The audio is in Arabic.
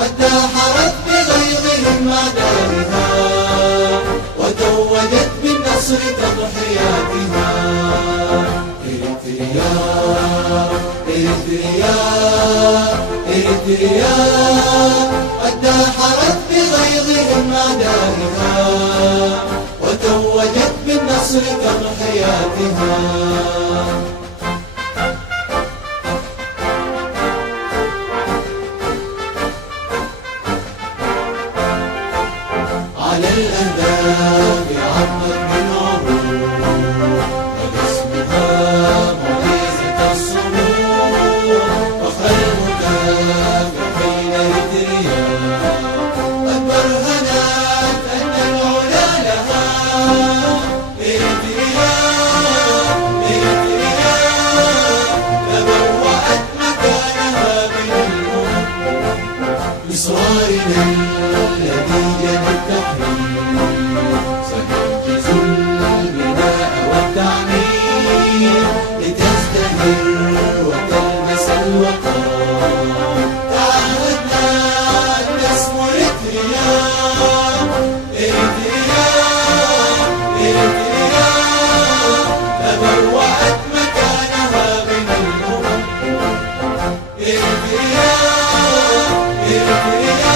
قد داحرت بغيظهم أعدائها وتوجت بالنصر تضحياتها. إريتريا إريتريا إريتريا قد داحرت بغيظهم أعدائها وتوجت بالنصر تضحياتها. على الأهداف عمت من عروض قد اسمها معجزة الصمود فخر المكافحين إريتريا قد برهنت أن العلا لها. إريتريا إريتريا تبوأت مكانها من الأمم. إصرارنا الذي جنى التحرير سننجز البناء والتعمير لتزدهر وتلمس الوقار. تعهدنا أن نسمو إريتريا إريتريا إريتريا تبوأت مكانها من الأمم. إريتريا إريتريا